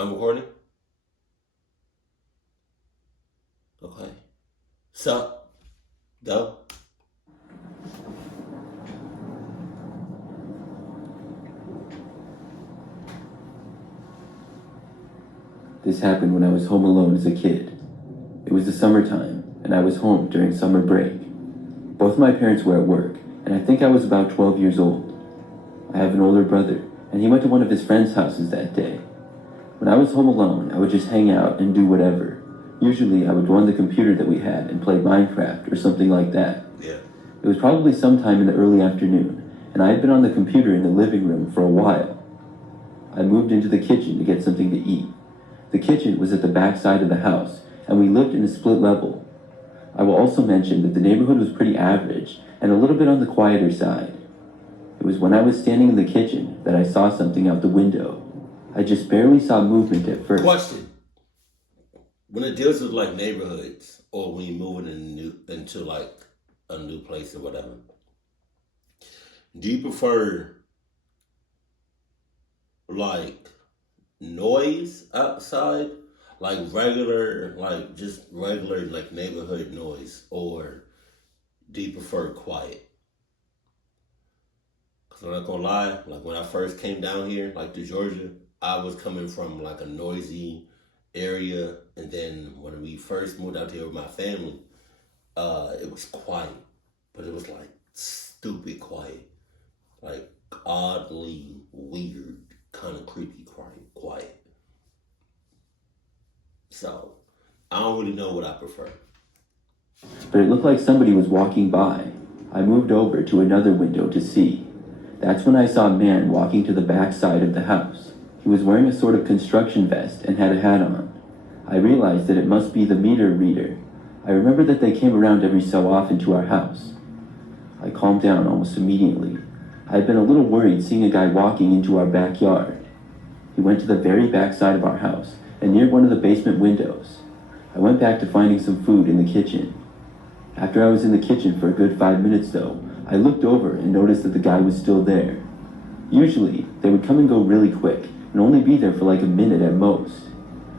I'm recording? Okay. So, go. This happened when I was home alone as a kid. It was the summertime, and I was home during summer break. Both my parents were at work, and I think I was about 12 years old. I have an older brother, and he went to one of his friends' houses that day. When I was home alone, I would just hang out and do whatever. Usually, I would go on the computer that we had and play Minecraft or something like that. Yeah. It was probably sometime in the early afternoon, and I had been on the computer in the living room for a while. I moved into the kitchen to get something to eat. The kitchen was at the back side of the house, and we lived in a split level. I will also mention that the neighborhood was pretty average and a little bit on the quieter side. It was when I was standing in the kitchen that I saw something out the window. I just barely saw movement at first. Question. When it deals with like neighborhoods or when you're moving into like a new place or whatever, do you prefer like noise outside, like regular, like just regular like neighborhood noise, or do you prefer quiet? Cause I'm not gonna lie, like when I first came down here, like to Georgia, I was coming from like a noisy area, and then when we first moved out here with my family, it was quiet, but it was like stupid quiet, like oddly weird, kind of creepy quiet. So I don't really know what I prefer. But it looked like somebody was walking by. I moved over to another window to see. That's when I saw a man walking to the back side of the house. He was wearing a sort of construction vest and had a hat on. I realized that it must be the meter reader. I remember that they came around every so often to our house. I calmed down almost immediately. I had been a little worried seeing a guy walking into our backyard. He went to the very back side of our house and near one of the basement windows. I went back to finding some food in the kitchen. After I was in the kitchen for a good 5 minutes though, I looked over and noticed that the guy was still there. Usually, they would come and go really quick and only be there for like a minute at most.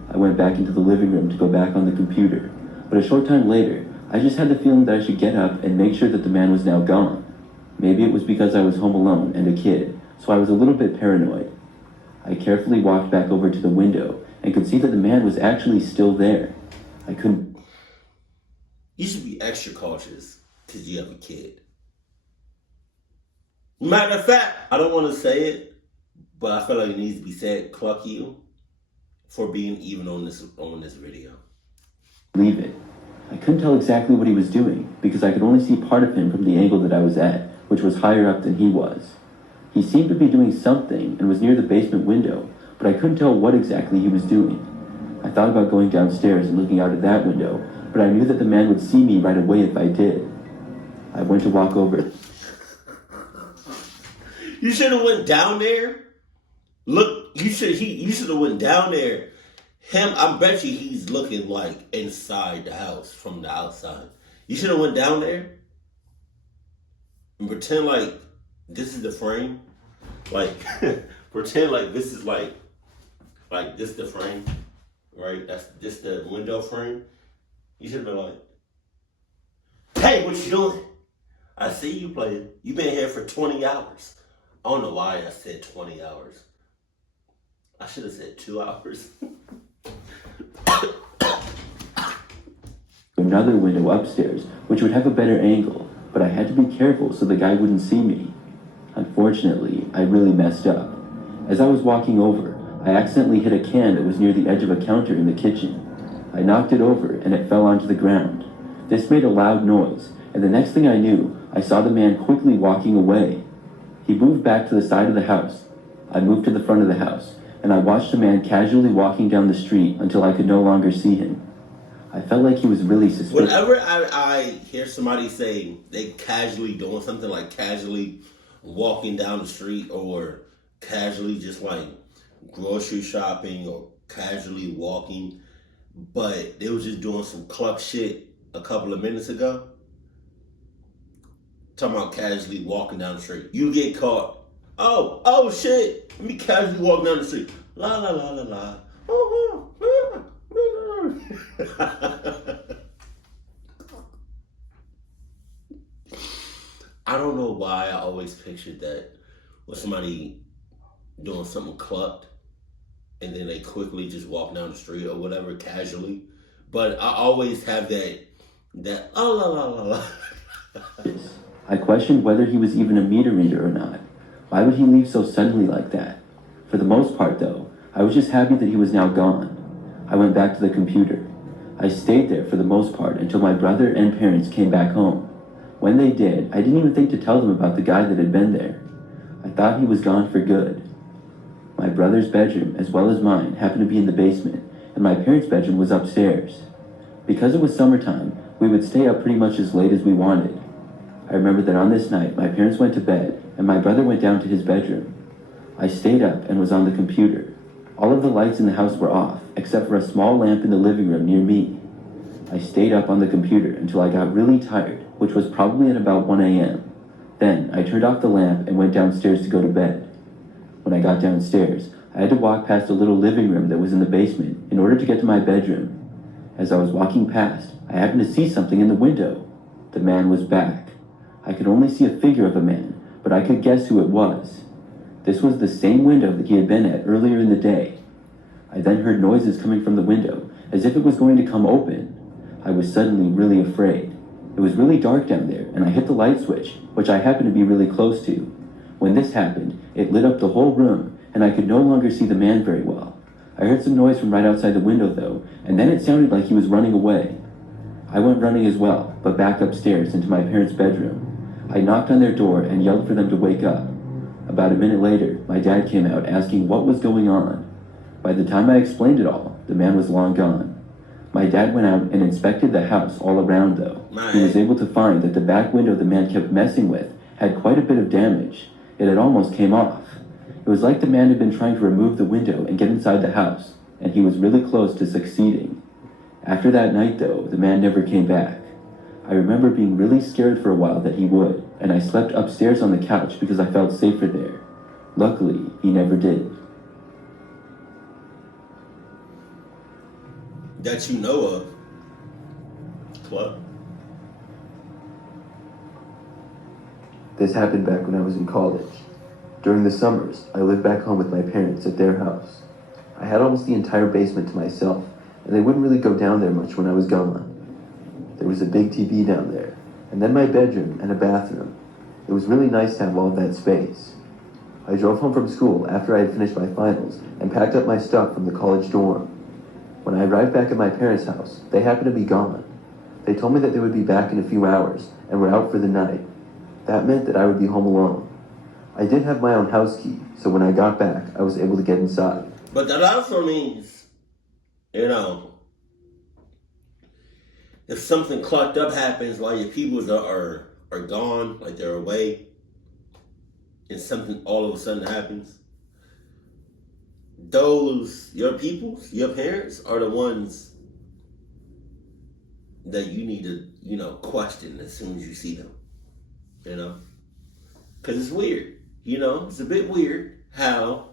I went back into the living room to go back on the computer, but a short time later, I just had the feeling that I should get up and make sure that the man was now gone. Maybe it was because I was home alone and a kid, so I was a little bit paranoid. I carefully walked back over to the window and could see that the man was actually still there. I couldn't... You should be extra cautious because you have a kid. Matter of fact, I don't want to say it, but I feel like it needs to be said. Cluck you for being even on this video. Leave it. I couldn't tell exactly what he was doing because I could only see part of him from the angle that I was at, which was higher up than he was. He seemed to be doing something and was near the basement window, but I couldn't tell what exactly he was doing. I thought about going downstairs and looking out at that window, but I knew that the man would see me right away if I did. I went to walk over. You should have went down there. Look, you should have went down there. I bet you he's looking like inside the house from the outside. You should have went down there and pretend like this is the frame. Like pretend like this is like this the frame, right? That's just the window frame. You should have been like, "Hey, what you doing? I see you playing. You been here for 20 hours." I don't know why I said 20 hours. I should have said 2 hours. Another window upstairs, which would have a better angle, but I had to be careful so the guy wouldn't see me. Unfortunately, I really messed up. As I was walking over, I accidentally hit a can that was near the edge of a counter in the kitchen. I knocked it over and it fell onto the ground. This made a loud noise, and the next thing I knew, I saw the man quickly walking away. He moved back to the side of the house. I moved to the front of the house, and I watched the man casually walking down the street until I could no longer see him. I felt like he was really suspicious. Whenever I hear somebody say they casually doing something, like casually walking down the street or casually just like grocery shopping or casually walking, but they was just doing some cluck shit a couple of minutes ago, talking about casually walking down the street, you get caught. Oh shit, let me casually walk down the street. La la la la la. I don't know why I always pictured that with somebody doing something clucked and then they quickly just walk down the street or whatever casually. But I always have that oh la la la la. I questioned whether he was even a meter reader or not. Why would he leave so suddenly like that? For the most part, though, I was just happy that he was now gone. I went back to the computer. I stayed there for the most part until my brother and parents came back home. When they did, I didn't even think to tell them about the guy that had been there. I thought he was gone for good. My brother's bedroom, as well as mine, happened to be in the basement, and my parents' bedroom was upstairs. Because it was summertime, we would stay up pretty much as late as we wanted. I remember that on this night, my parents went to bed, and my brother went down to his bedroom. I stayed up and was on the computer. All of the lights in the house were off, except for a small lamp in the living room near me. I stayed up on the computer until I got really tired, which was probably at about 1 a.m. Then, I turned off the lamp and went downstairs to go to bed. When I got downstairs, I had to walk past a little living room that was in the basement in order to get to my bedroom. As I was walking past, I happened to see something in the window. The man was back. I could only see a figure of a man, but I could guess who it was. This was the same window that he had been at earlier in the day. I then heard noises coming from the window, as if it was going to come open. I was suddenly really afraid. It was really dark down there, and I hit the light switch, which I happened to be really close to. When this happened, it lit up the whole room, and I could no longer see the man very well. I heard some noise from right outside the window, though, and then it sounded like he was running away. I went running as well, but back upstairs into my parents' bedroom. I knocked on their door and yelled for them to wake up. About a minute later, my dad came out asking what was going on. By the time I explained it all, the man was long gone. My dad went out and inspected the house all around, though. He was able to find that the back window the man kept messing with had quite a bit of damage. It had almost came off. It was like the man had been trying to remove the window and get inside the house, and he was really close to succeeding. After that night, though, the man never came back. I remember being really scared for a while that he would, and I slept upstairs on the couch because I felt safer there. Luckily, he never did. That you know of. Club. This happened back when I was in college. During the summers, I lived back home with my parents at their house. I had almost the entire basement to myself, and they wouldn't really go down there much when I was gone. There was a big TV down there, and then my bedroom and a bathroom. It was really nice to have all of that space. I drove home from school after I had finished my finals and packed up my stuff from the college dorm. When I arrived back at my parents' house, they happened to be gone. They told me that they would be back in a few hours and were out for the night. That meant that I would be home alone. I did have my own house key, so when I got back, I was able to get inside. But that also means, if something clucked up happens while your peoples are gone, like they're away, and something all of a sudden happens, your peoples, your parents, are the ones that you need to, question as soon as you see them. Because it's weird. It's a bit weird how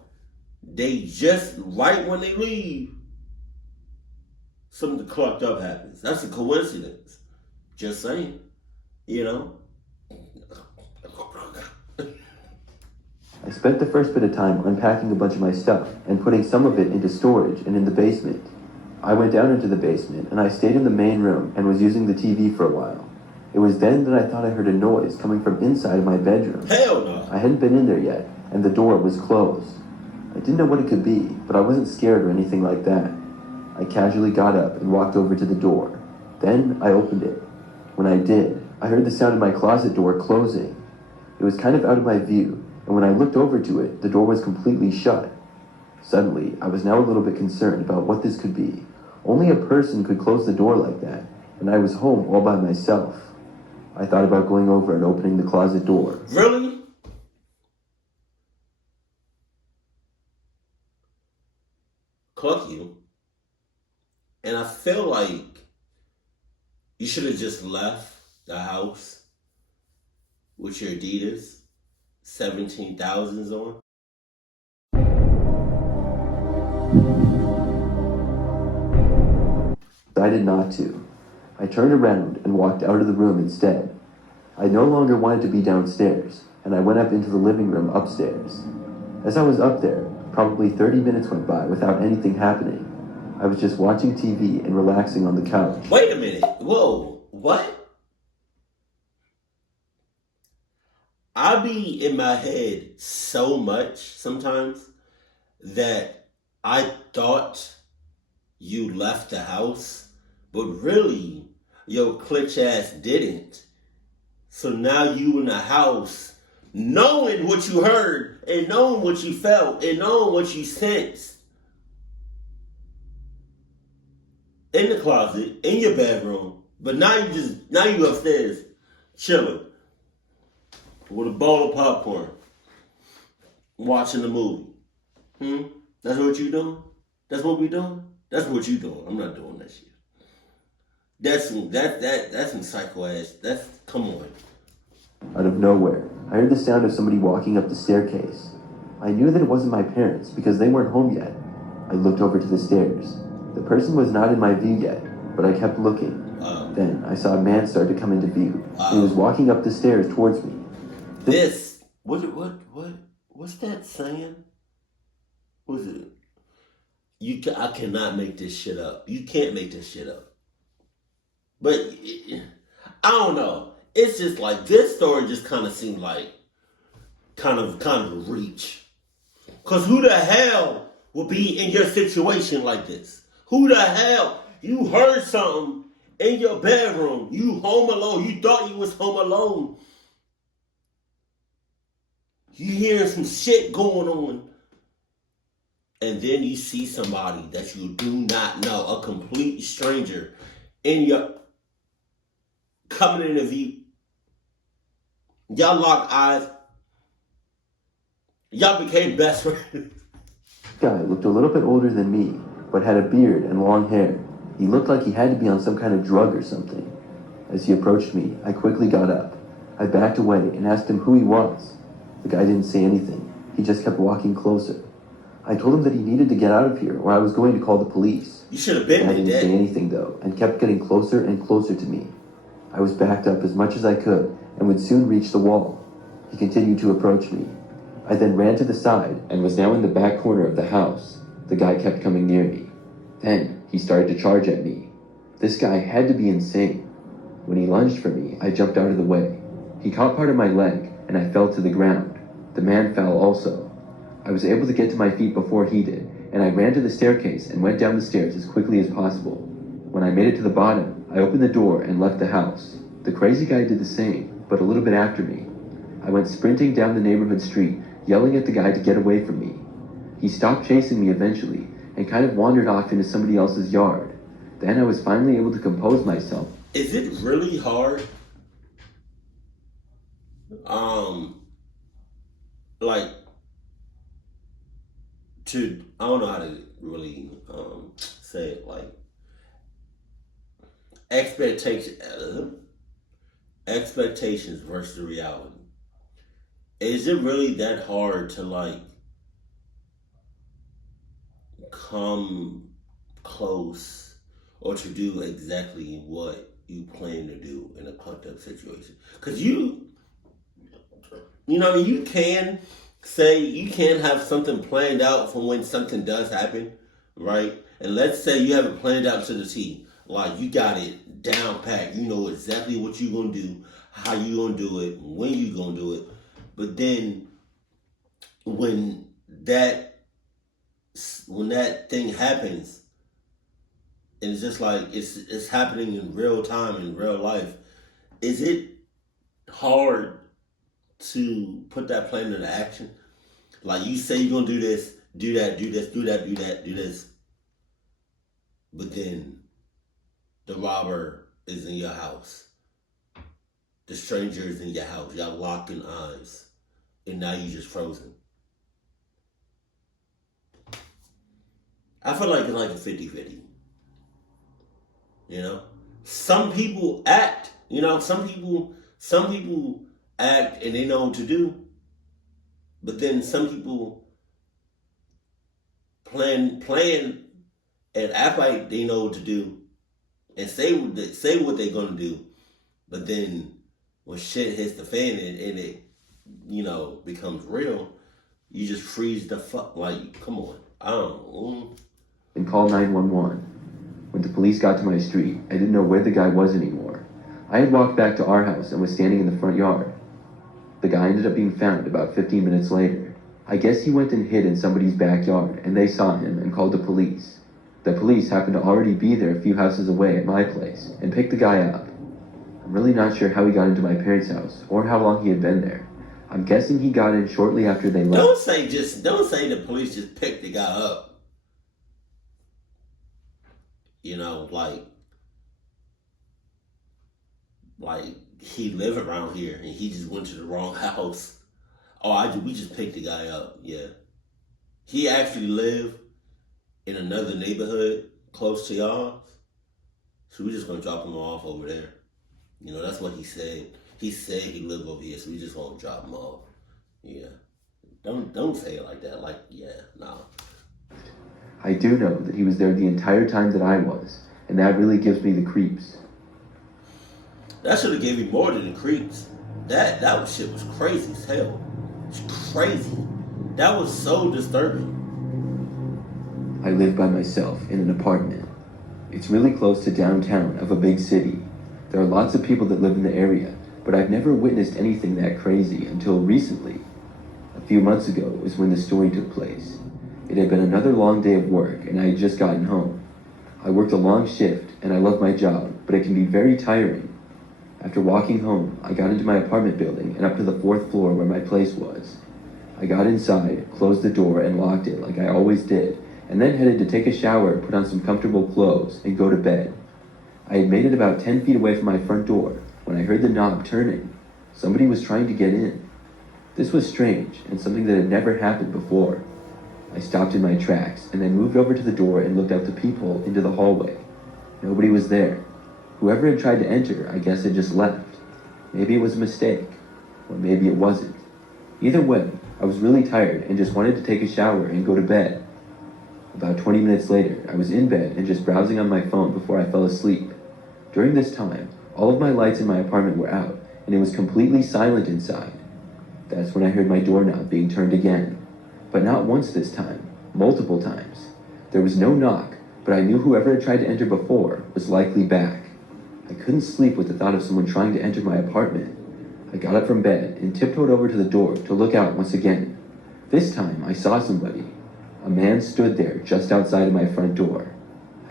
they just, right when they leave, something clucked up happens. That's a coincidence. Just saying. I spent the first bit of time unpacking a bunch of my stuff and putting some of it into storage and in the basement. I went down into the basement and I stayed in the main room and was using the TV for a while. It was then that I thought I heard a noise coming from inside of my bedroom. Hell no. I hadn't been in there yet, and the door was closed. I didn't know what it could be, but I wasn't scared or anything like that. I casually got up and walked over to the door. Then I opened it. When I did, I heard the sound of my closet door closing. It was kind of out of my view, and when I looked over to it, the door was completely shut. Suddenly, I was now a little bit concerned about what this could be. Only a person could close the door like that, and I was home all by myself. I thought about going over and opening the closet door. Really? Cluck you. And I feel like you should have just left the house with your Adidas 17,000s on. decided not to. I turned around and walked out of the room instead. I no longer wanted to be downstairs, and I went up into the living room upstairs. As I was up there, probably 30 minutes went by without anything happening. I was just watching TV and relaxing on the couch. Wait a minute. Whoa. What? I be in my head so much sometimes that I thought you left the house, but really your clutch ass didn't. So now you in the house knowing what you heard and knowing what you felt and knowing what you sensed. In the closet, in your bedroom, but now you upstairs chilling with a bowl of popcorn, watching the movie. That's what you doing? That's what we doing? That's what you doing. I'm not doing that shit. That's some psycho ass. Come on. Out of nowhere, I heard the sound of somebody walking up the staircase. I knew that it wasn't my parents because they weren't home yet. I looked over to the stairs. The person was not in my view yet, but I kept looking. Then I saw a man start to come into view. He was walking up the stairs towards me. What's that saying? What is it? I cannot make this shit up. You can't make this shit up. But I don't know. It's just like this story just kind of seemed like kind of a reach. Cause who the hell would be in your situation like this? Who the hell? You heard something in your bedroom. You home alone. You thought you was home alone. You hearing some shit going on. And then you see somebody that you do not know, a complete stranger, coming in the view. Y'all lock eyes. Y'all became best friends. Guy looked a little bit older than me, but had a beard and long hair. He looked like he had to be on some kind of drug or something. As he approached me, I quickly got up. I backed away and asked him who he was. The guy didn't say anything. He just kept walking closer. I told him that he needed to get out of here or I was going to call the police. You should have been there. He didn't say anything though and kept getting closer and closer to me. I was backed up as much as I could and would soon reach the wall. He continued to approach me. I then ran to the side and was now in the back corner of the house. The guy kept coming near me. Then he started to charge at me. This guy had to be insane. When he lunged for me, I jumped out of the way. He caught part of my leg and I fell to the ground. The man fell also. I was able to get to my feet before he did, and I ran to the staircase and went down the stairs as quickly as possible. When I made it to the bottom, I opened the door and left the house. The crazy guy did the same, but a little bit after me. I went sprinting down the neighborhood street, yelling at the guy to get away from me. He stopped chasing me eventually, and kind of wandered off into somebody else's yard. Then I was finally able to compose myself. Is it really hard? I don't know how to really say it, like expectations versus reality. Is it really that hard to like come close or to do exactly what you plan to do in a fucked up situation? Because you know, you can say you can have something planned out for when something does happen, right? And let's say you have it planned out to the T. Like you got it down pat. You know exactly what you're gonna do, how you gonna do it, when you gonna do it. But then when that thing happens, and it's just like it's happening in real time, in real life, is it hard to put that plan into action? Like you say you're gonna do this, do that, do this, do that, do that, do this. But then the robber is in your house. The stranger is in your house. Y'all locking eyes. And now you just frozen. I feel like it's like a 50-50. You know? Some people act, some people act and they know what to do. But then some people plan and act like they know what to do. and say what they're gonna do, but then when shit hits the fan and it becomes real, you just freeze the fuck. Like, come on, I don't know. And call 911. When the police got to my street, I didn't know where the guy was anymore. I had walked back to our house and was standing in the front yard. The guy ended up being found about 15 minutes later. I guess he went and hid in somebody's backyard, and they saw him and called the police. The police happened to already be there a few houses away at my place and picked the guy up. I'm really not sure how he got into my parents' house or how long he had been there. I'm guessing he got in shortly after they left. Don't say the police just picked the guy up. Like he live around here and he just went to the wrong house. We just picked the guy up. Yeah, he actually lived in another neighborhood close to y'all, so we're just gonna drop him off over there. That's what he said. He said he lived over here, so we just won't drop him off. Yeah, don't say it like that. Like, yeah, no. I do know that he was there the entire time that I was, and that really gives me the creeps. That should have gave me more than the creeps. That shit was crazy as hell. It's crazy. That was so disturbing. I live by myself in an apartment. It's really close to downtown of a big city. There are lots of people that live in the area, but I've never witnessed anything that crazy until recently. A few months ago was when the story took place. It had been another long day of work, and I had just gotten home. I worked a long shift, and I love my job, but it can be very tiring. After walking home, I got into my apartment building and up to the 4th floor where my place was. I got inside, closed the door, and locked it like I always did, and then headed to take a shower, put on some comfortable clothes, and go to bed. I had made it about 10 feet away from my front door when I heard the knob turning. Somebody was trying to get in. This was strange and something that had never happened before. I stopped in my tracks and then moved over to the door and looked out the peephole into the hallway. Nobody was there. Whoever had tried to enter, I guess, had just left. Maybe it was a mistake, or maybe it wasn't. Either way, I was really tired and just wanted to take a shower and go to bed. About 20 minutes later, I was in bed and just browsing on my phone before I fell asleep. During this time, all of my lights in my apartment were out, and it was completely silent inside. That's when I heard my doorknob being turned again. But not once this time, multiple times. There was no knock, but I knew whoever had tried to enter before was likely back. I couldn't sleep with the thought of someone trying to enter my apartment. I got up from bed and tiptoed over to the door to look out once again. This time, I saw somebody. A man stood there just outside of my front door.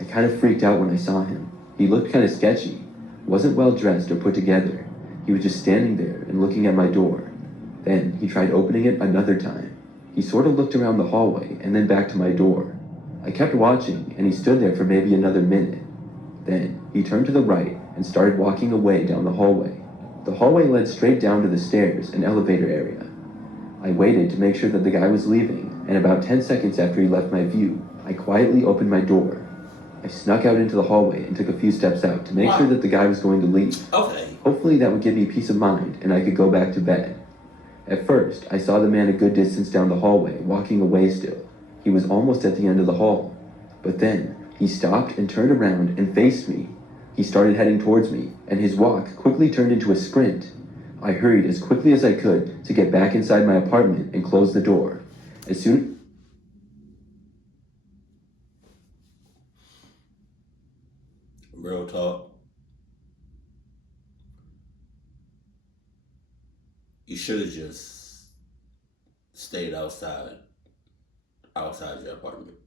I kind of freaked out when I saw him. He looked kind of sketchy, wasn't well dressed or put together. He was just standing there and looking at my door. Then he tried opening it another time. He sort of looked around the hallway and then back to my door. I kept watching and he stood there for maybe another minute. Then he turned to the right and started walking away down the hallway. The hallway led straight down to the stairs and elevator area. I waited to make sure that the guy was leaving, and about 10 seconds after he left my view, I quietly opened my door. I snuck out into the hallway and took a few steps out to make sure that the guy was going to leave. Okay. Hopefully that would give me peace of mind and I could go back to bed. At first, I saw the man a good distance down the hallway, walking away still. He was almost at the end of the hall. But then, he stopped and turned around and faced me. He started heading towards me, and his walk quickly turned into a sprint. I hurried as quickly as I could to get back inside my apartment and close the door. As soon Real talk. You should have just stayed outside your apartment.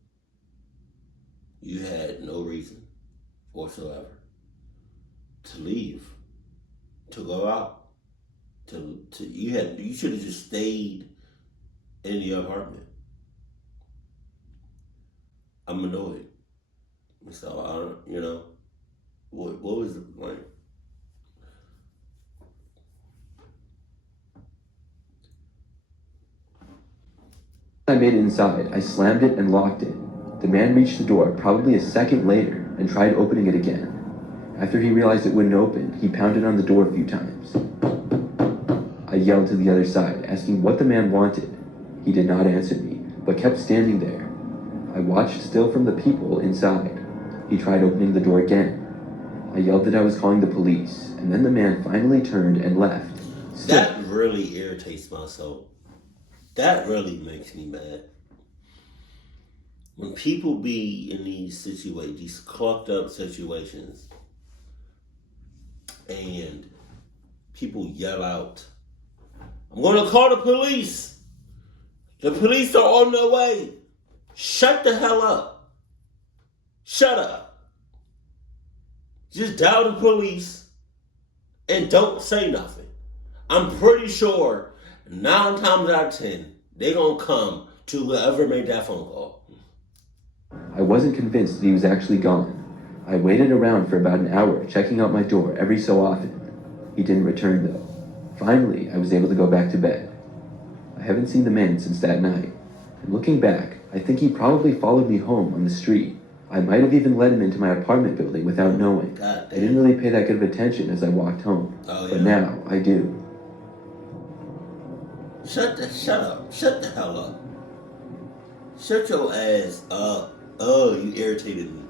You had no reason whatsoever to leave, to go out. You should have just stayed in your apartment. I'm annoyed. So I don't, what was the point? I made it inside, I slammed it and locked it. The man reached the door probably a second later and tried opening it again. After he realized it wouldn't open, he pounded on the door a few times. I yelled to the other side, asking what the man wanted. He did not answer me, but kept standing there. I watched still from the peephole inside. He tried opening the door again. I yelled that I was calling the police, and then the man finally turned and left. That really irritates my soul. That really makes me mad. When people be in these situations, these clucked up situations, and people yell out, I'm going to call the police. The police are on their way. Shut the hell up. Shut up. Just dial the police and don't say nothing. I'm pretty sure 9 times out of 10, they're going to come to whoever made that phone call. I wasn't convinced that he was actually gone. I waited around for about an hour, checking out my door every so often. He didn't return though. Finally, I was able to go back to bed. I haven't seen the man since that night. And looking back, I think he probably followed me home on the street. I might have even led him into my apartment building without knowing. I didn't really pay that good of attention as I walked home. But now, I do. Shut up. Shut the hell up. Shut your ass up. Oh, you irritated me.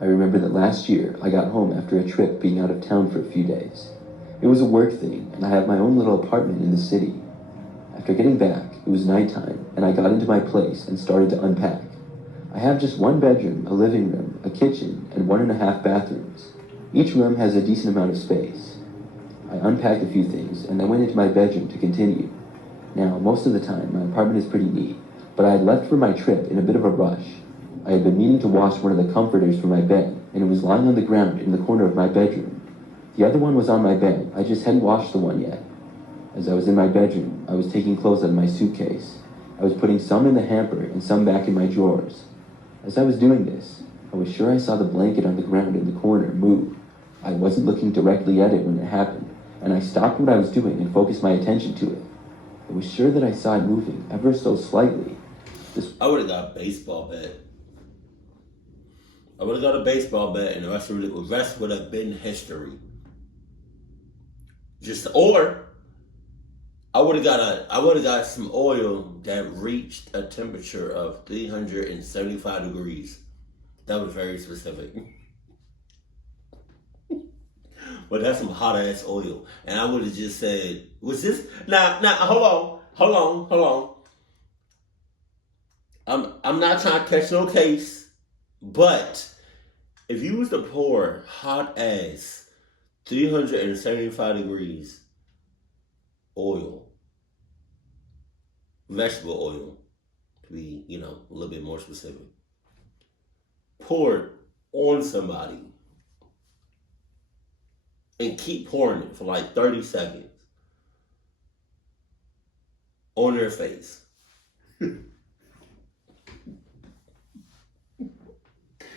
I remember that last year, I got home after a trip being out of town for a few days. It was a work thing, and I had my own little apartment in the city. After getting back, it was nighttime, and I got into my place and started to unpack. I have just 1 bedroom, a living room, a kitchen, and 1.5 bathrooms. Each room has a decent amount of space. I unpacked a few things, and I went into my bedroom to continue. Now, most of the time, my apartment is pretty neat, but I had left for my trip in a bit of a rush. I had been meaning to wash one of the comforters for my bed, and it was lying on the ground in the corner of my bedroom. The other one was on my bed, I just hadn't washed the one yet. As I was in my bedroom, I was taking clothes out of my suitcase. I was putting some in the hamper and some back in my drawers. As I was doing this, I was sure I saw the blanket on the ground in the corner move. I wasn't looking directly at it when it happened, and I stopped what I was doing and focused my attention to it. I was sure that I saw it moving ever so slightly. I would have got a baseball bat. I would have got a baseball bat, and the rest would have been history. Or I would have got some oil that reached a temperature of 375 degrees. That was very specific. But that's some hot ass oil, and I would have just said, "Was this now? Hold on. I'm not trying to catch no case, but if you was to pour hot ass 375 degrees oil, vegetable oil, to be, a little bit more specific, pour it on somebody and keep pouring it for like 30 seconds on their face.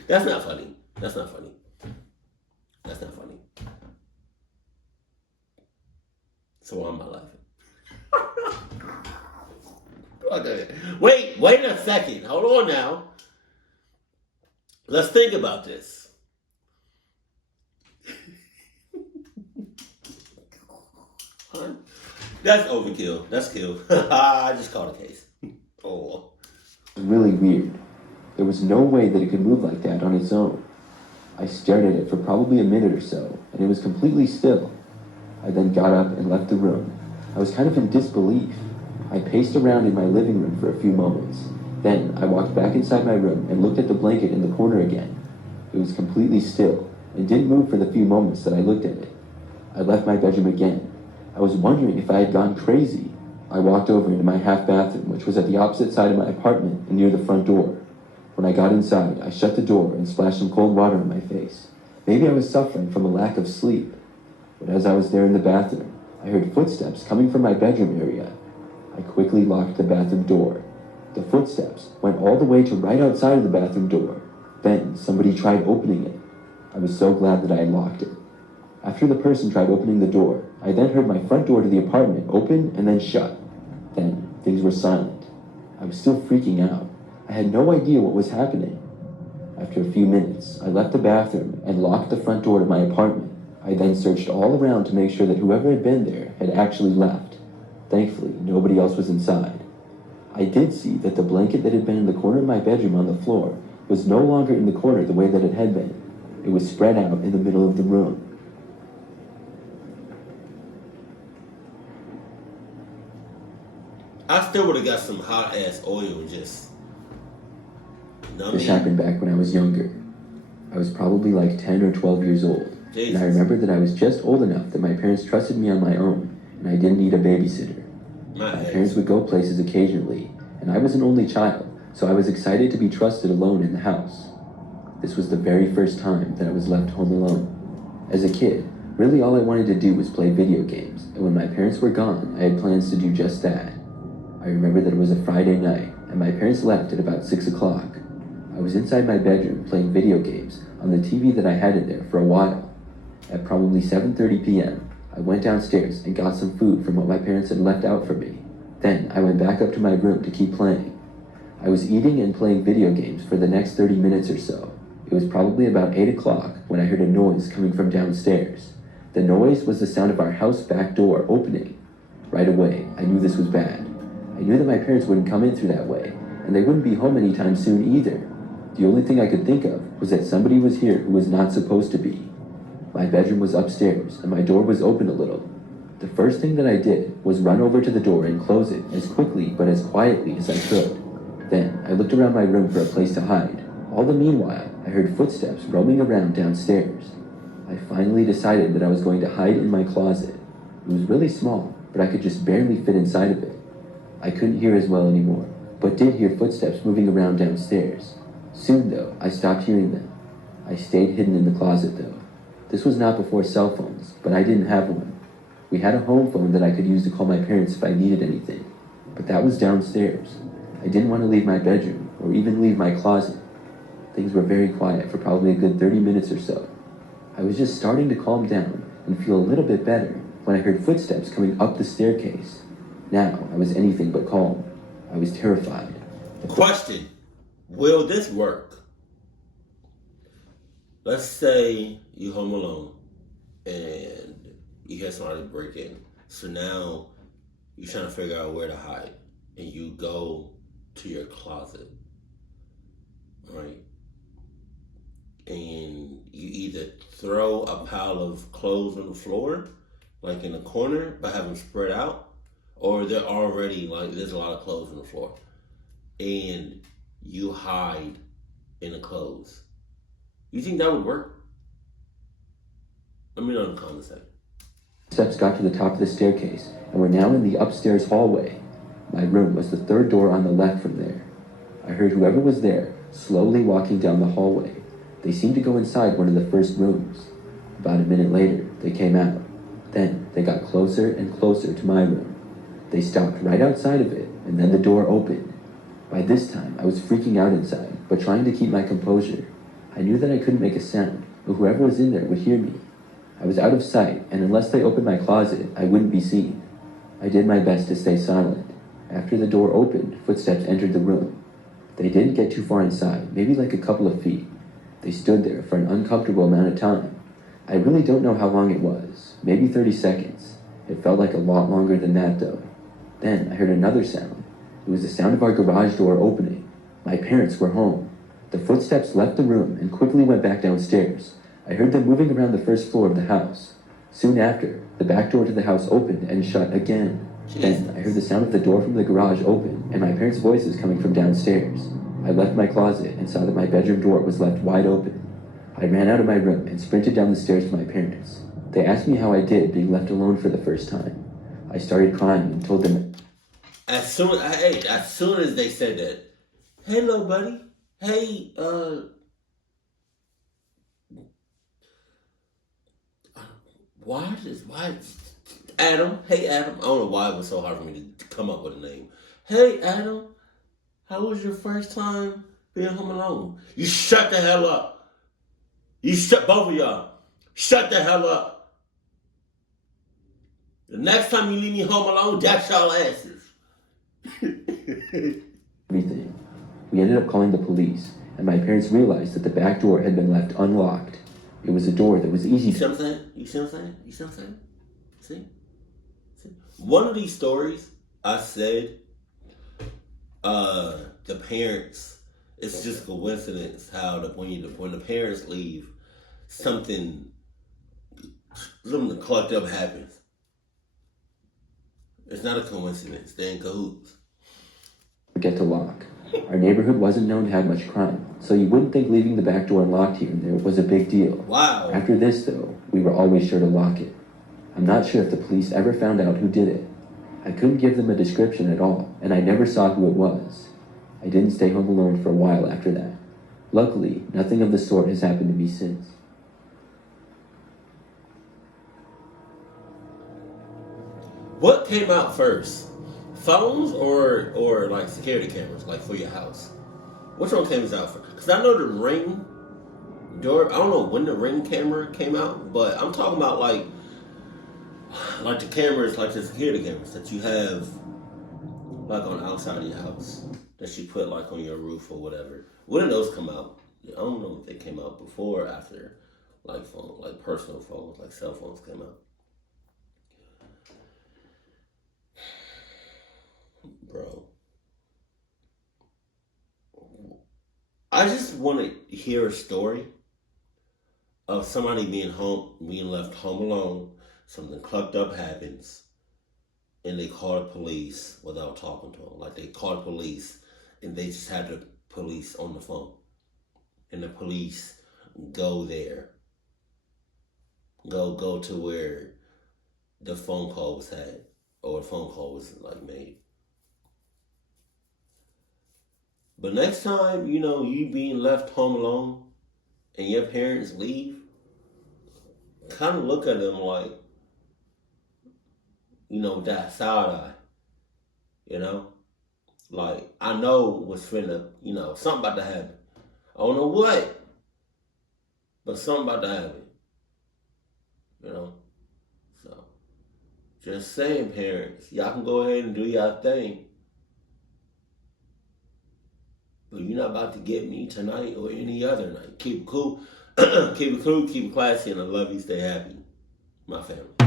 That's not funny. So why am I laughing? Okay. Wait a second. Hold on now. Let's think about this. Huh? That's overkill. That's kill. I just caught a case. Oh. Really weird. There was no way that it could move like that on its own. I stared at it for probably a minute or so, and it was completely still. I then got up and left the room. I was kind of in disbelief. I paced around in my living room for a few moments. Then I walked back inside my room and looked at the blanket in the corner again. It was completely still and didn't move for the few moments that I looked at it. I left my bedroom again. I was wondering if I had gone crazy. I walked over into my half bathroom, which was at the opposite side of my apartment and near the front door. When I got inside, I shut the door and splashed some cold water on my face. Maybe I was suffering from a lack of sleep. But as I was there in the bathroom, I heard footsteps coming from my bedroom area. I quickly locked the bathroom door. The footsteps went all the way to right outside of the bathroom door. Then somebody tried opening it. I was so glad that I had locked it. After the person tried opening the door, I then heard my front door to the apartment open and then shut. Then things were silent. I was still freaking out. I had no idea what was happening. After a few minutes, I left the bathroom and locked the front door to my apartment. I then searched all around to make sure that whoever had been there had actually left. Thankfully, nobody else was inside. I did see that the blanket that had been in the corner of my bedroom on the floor was no longer in the corner the way that it had been. It was spread out in the middle of the room. I still would have got some hot ass oil and just. This happened back when I was younger. I was probably like 10 or 12 years old. Jesus. And I remember that I was just old enough that my parents trusted me on my own, and I didn't need a babysitter. My parents would go places occasionally, and I was an only child, so I was excited to be trusted alone in the house. This was the very first time that I was left home alone. As a kid, really all I wanted to do was play video games, and when my parents were gone, I had plans to do just that. I remember that it was a Friday night, and my parents left at about 6 o'clock. I was inside my bedroom playing video games on the TV that I had in there for a while. At probably 7:30 p.m., I went downstairs and got some food from what my parents had left out for me. Then I went back up to my room to keep playing. I was eating and playing video games for the next 30 minutes or so. It was probably about 8 o'clock when I heard a noise coming from downstairs. The noise was the sound of our house back door opening. Right away, I knew this was bad. I knew that my parents wouldn't come in through that way, and they wouldn't be home anytime soon either. The only thing I could think of was that somebody was here who was not supposed to be. My bedroom was upstairs, and my door was open a little. The first thing that I did was run over to the door and close it as quickly but as quietly as I could. Then I looked around my room for a place to hide. All the meanwhile, I heard footsteps roaming around downstairs. I finally decided that I was going to hide in my closet. It was really small, but I could just barely fit inside of it. I couldn't hear as well anymore, but did hear footsteps moving around downstairs. Soon, though, I stopped hearing them. I stayed hidden in the closet, though. This was not before cell phones, but I didn't have one. We had a home phone that I could use to call my parents if I needed anything, but that was downstairs. I didn't want to leave my bedroom, or even leave my closet. Things were very quiet for probably a good 30 minutes or so. I was just starting to calm down and feel a little bit better when I heard footsteps coming up the staircase. Now, I was anything but calm. I was terrified. Question. Will this work? Let's say you're home alone and you hear somebody break in. So now you're trying to figure out where to hide. And you go to your closet. Right? And you either throw a pile of clothes on the floor, like in a corner, but have them spread out, or they're already like there's a lot of clothes on the floor, and you hide in the clothes. You think that would work? Let me know in the comments section. Steps got to the top of the staircase, and we're now in the upstairs hallway. My room was the third door on the left from there. I heard whoever was there slowly walking down the hallway. They seemed to go inside one of the first rooms. About a minute later, they came out. Then they got closer and closer to my room. They stopped right outside of it, and then the door opened. By this time, I was freaking out inside, but trying to keep my composure. I knew that I couldn't make a sound, but whoever was in there would hear me. I was out of sight, and unless they opened my closet, I wouldn't be seen. I did my best to stay silent. After the door opened, footsteps entered the room. They didn't get too far inside, maybe like a couple of feet. They stood there for an uncomfortable amount of time. I really don't know how long it was, maybe 30 seconds. It felt like a lot longer than that, though. Then I heard another sound. It was the sound of our garage door opening. My parents were home. The footsteps left the room and quickly went back downstairs. I heard them moving around the first floor of the house. Soon after, the back door to the house opened and shut again. Then I heard the sound of the door from the garage open and my parents' voices coming from downstairs. I left my closet and saw that my bedroom door was left wide open. I ran out of my room and sprinted down the stairs to my parents. They asked me how I did being left alone for the first time. I started crying and told them. As soon as they said that, hey, little buddy, hey, why Adam? Hey, Adam. I don't know why it was so hard for me to come up with a name. Hey, Adam, how was your first time being home alone? You shut the hell up. Both of y'all. Shut the hell up. The next time you leave me home alone, that's y'all asses. Everything. We ended up calling the police, and my parents realized that the back door had been left unlocked. It was a door that was easy. You see what I'm saying? You see what I'm saying? See? One of these stories, I said, the parents, it's just a coincidence how when the parents leave, something clucked up happens. It's not a coincidence. They're in cahoots. Forget to lock. Our neighborhood wasn't known to have much crime, so you wouldn't think leaving the back door unlocked here and there was a big deal. Wow. After this, though, we were always sure to lock it. I'm not sure if the police ever found out who did it. I couldn't give them a description at all, and I never saw who it was. I didn't stay home alone for a while after that. Luckily, nothing of the sort has happened to me since. What came out first? Phones or like security cameras, like for your house? Which one came out first? Because I know the Ring door. I don't know when the Ring camera came out, but I'm talking about like the cameras, like the security cameras that you have, like on the outside of your house, that you put like on your roof or whatever. When did those come out? I don't know if they came out before or after, like phone, like personal phones, like cell phones came out. Bro, I just want to hear a story of somebody being left home alone. Something clucked up happens, and they call the police without talking to them. Like they call the police, and they just had the police on the phone, and the police go there, go to where the phone call was had, or the phone call was like made. But next time, you being left home alone and your parents leave, kind of look at them like, that side eye, Like, I know what's finna, something about to happen. I don't know what, but something about to happen, So, just saying, parents, y'all can go ahead and do y'all thing. But you're not about to get me tonight or any other night. Keep it cool. Keep it cool, keep it classy, and I love you. Stay happy. My family.